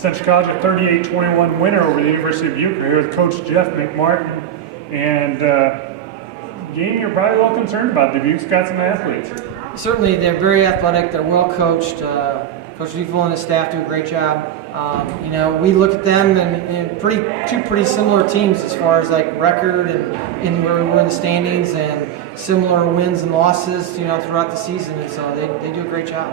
Central College a 38-21 winner over the University of Dubuque. We're here with Coach Jeff McMartin, and game you're probably well concerned about. Dubuque's got some athletes. Certainly, they're very athletic. They're well coached. Coach Dubuque and his staff do a great job. We look at them and two pretty similar teams as far as like record and where we were in the standings, and similar wins and losses, throughout the season. And so they do a great job.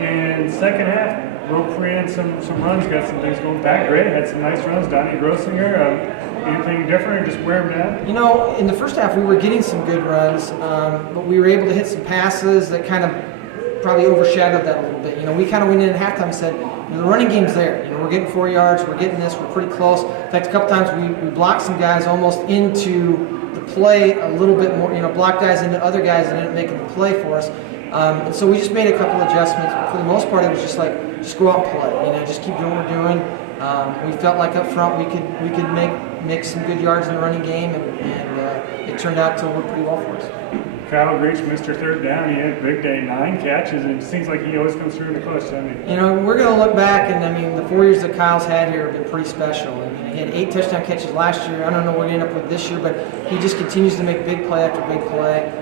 And second half, Rope ran some runs, got some things going. Back Gray had some nice runs. Donnie Grossinger, anything different, or just wear them down? In the first half we were getting some good runs, but we were able to hit some passes that kind of probably overshadowed that a little bit. We kind of went in at halftime and said, the running game's there. We're getting 4 yards, we're getting this, we're pretty close. In fact, a couple times we blocked some guys almost into the play a little bit more, blocked guys into other guys and ended up making the play for us. And so we just made a couple adjustments, but for the most part it was just go out and play, just keep doing what we're doing. We felt like up front we could make some good yards in the running game, and it turned out to work pretty well for us. Kyle Greach, Mr. Third Down, he had a big day, 9 catches, and it seems like he always comes through in the clutch, doesn't he? We're going to look back, and the 4 years that Kyle's had here have been pretty special. He had 8 touchdown catches last year. I don't know what he ended up with this year, but he just continues to make big play after big play.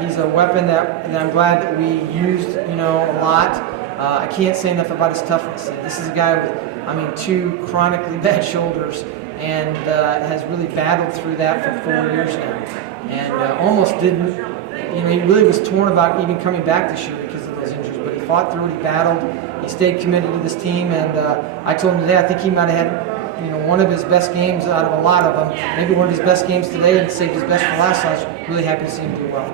He's a weapon that I'm glad that we used, a lot. I can't say enough about his toughness. This is a guy with, 2 chronically bad shoulders, and has really battled through that for 4 years now, and almost didn't. He really was torn about even coming back this year because of those injuries, but he fought through it, he battled, he stayed committed to this team, and I told him today I think he might have had one of his best games out of a lot of them, maybe one of his best games today, and saved his best for last. So I was really happy to see him do well.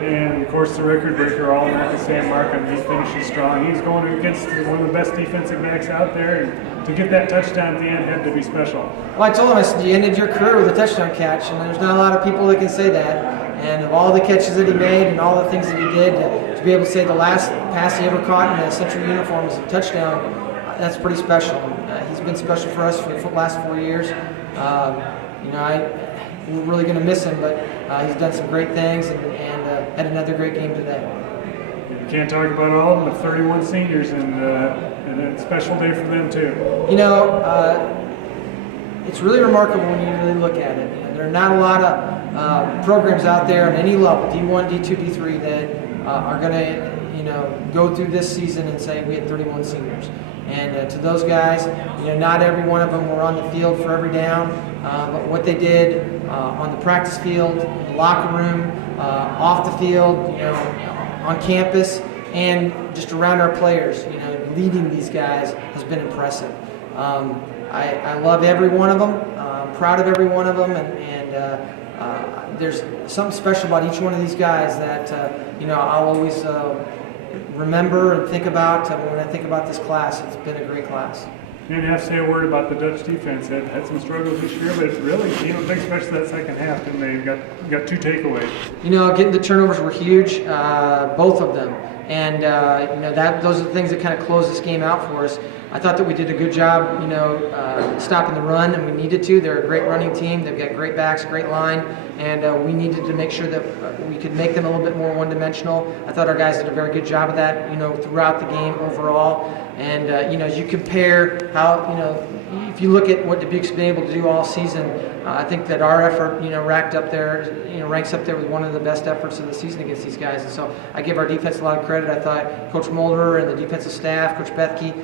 And of course, the record breaker, all in the San Marcos, he finishes strong. He's going against one of the best defensive backs out there, and to get that touchdown at the end had to be special. Well, I told him, I said, you ended your career with a touchdown catch, and there's not a lot of people that can say that. And of all the catches that he made and all the things that he did, to be able to say the last pass he ever caught in a Central uniform was a touchdown, that's pretty special. He's been special for us for the last 4 years. We're really going to miss him, but he's done some great things and had another great game today. You can't talk about all of them, the 31 seniors, and a special day for them too. It's really remarkable when you really look at it. There are not a lot of programs out there at any level, D1, D2, D3, that are going to, go through this season and say we had 31 seniors. And to those guys, not every one of them were on the field for every down, but what they did on the practice field, in the locker room, off the field, on campus, and just around our players, leading these guys has been impressive. I love every one of them. I'm proud of every one of them, and there's something special about each one of these guys that I'll always remember and think about when I think about this class. It's been a great class. You didn't have to say a word about the Dutch defense. They had some struggles this year, but it's really big, especially that second half, and they got 2 takeaways. Getting the turnovers were huge, both of them, and those are the things that kind of closed this game out for us. I thought that we did a good job, stopping the run, and we needed to. They're a great running team. They've got great backs, great line, and we needed to make sure that we could make them a little bit more one-dimensional. I thought our guys did a very good job of that, throughout the game overall. And as you compare how, if you look at what Dubuque's been able to do all season, I think that our effort, ranks up there with one of the best efforts of the season against these guys. And so I give our defense a lot of credit. I thought Coach Mulder and the defensive staff, Coach Bethke,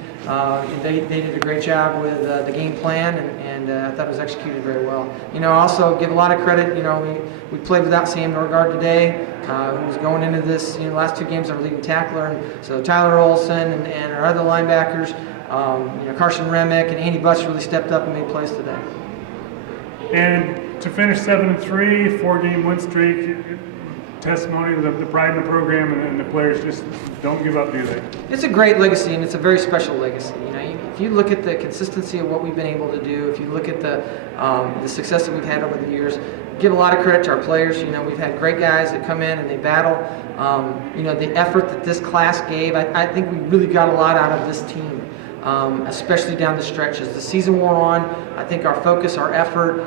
they did a great job with the game plan, and I thought it was executed very well. I also give a lot of credit. We played without Sam Norgard today. Who was going into this, last 2 games our leading tackler, and so Tyler Olson and our other linebackers, Carson Remick and Andy Butts really stepped up and made plays today. And to finish 7-3, 4-game win streak, testimony of the pride in the program, and the players just don't give up, do they? It's a great legacy, and it's a very special legacy. If you look at the consistency of what we've been able to do, if you look at the success that we've had over the years, give a lot of credit to our players. We've had great guys that come in and they battle. The effort that this class gave, I think we really got a lot out of this team, especially down the stretch. As the season wore on, I think our focus, our effort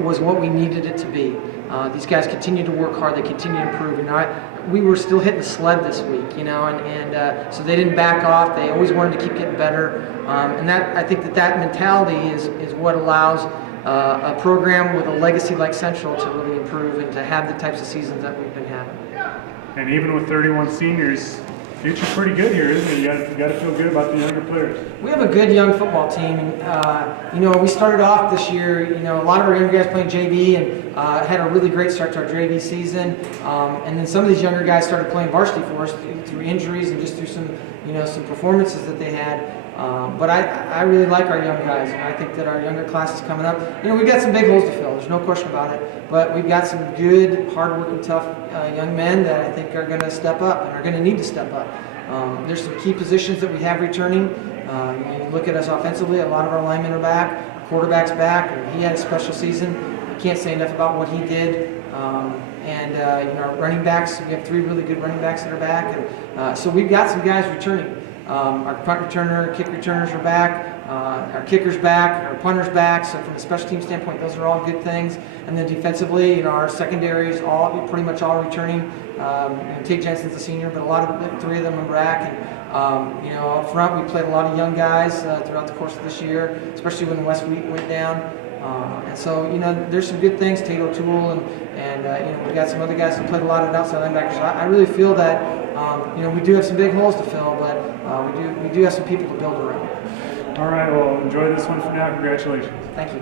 was what we needed it to be. These guys continue to work hard. They continue to improve. We were still hitting the sled this week, and so they didn't back off. They always wanted to keep getting better, and I think that mentality is what allows a program with a legacy like Central to really improve and to have the types of seasons that we've been having. And even with 31 seniors, future's pretty good here, isn't it? You got to feel good about the younger players. We have a good young football team, and we started off this year. A lot of our younger guys playing JV and had a really great start to our JV season. And then some of these younger guys started playing varsity for us through injuries and just through some performances that they had. But I really like our young guys, and I think that our younger class is coming up. We've got some big holes to fill. There's no question about it. But we've got some good, hard-working, tough young men that I think are going to step up and are going to need to step up. There's some key positions that we have returning. You look at us offensively, a lot of our linemen are back, our quarterback's back, and he had a special season. I can't say enough about what he did. Our running backs, we have 3 really good running backs that are back. And so we've got some guys returning. Our punt returner, kick returners are back. Our kicker's back, our punter's back. So from a special team standpoint, those are all good things. And then defensively, our secondaries, pretty much all returning. Tate Jensen's a senior, but 3 of them are back. And up front, we played a lot of young guys throughout the course of this year, especially when West Wheat went down. And so there's some good things. Tate O'Toole and we've got some other guys who played a lot of outside linebackers. So I really feel that we do have some big holes to fill, but we do have some people to build around. All right, well, enjoy this one for now. Congratulations. Thank you.